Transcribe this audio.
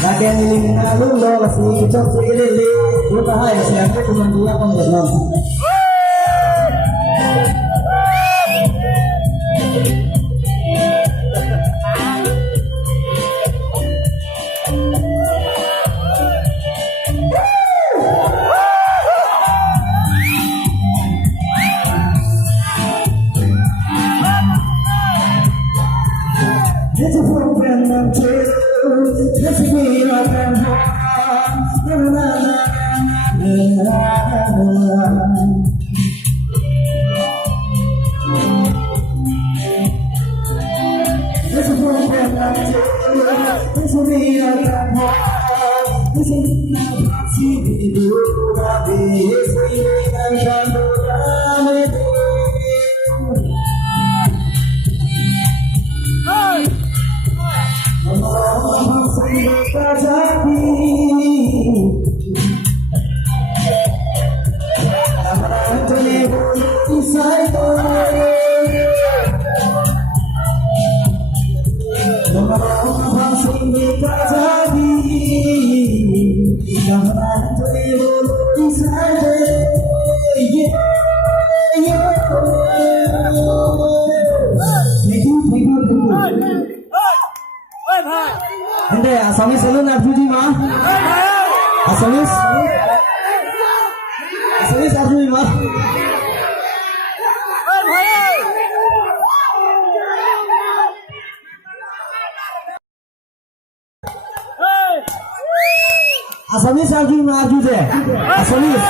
Lagyan niling nalulo kasi ito sa ilili. Yung kahay, siyempre kumandiya kong gano'n. It's a program of truth. Let's be our friend. It's a program of truth. Let's be our friend. This is not TV. Hindi, Asamis ano na Arjuni ma? Asamis? Asamis Arjuni ma? Asamis Arjuni ma Arjuni? Asamis?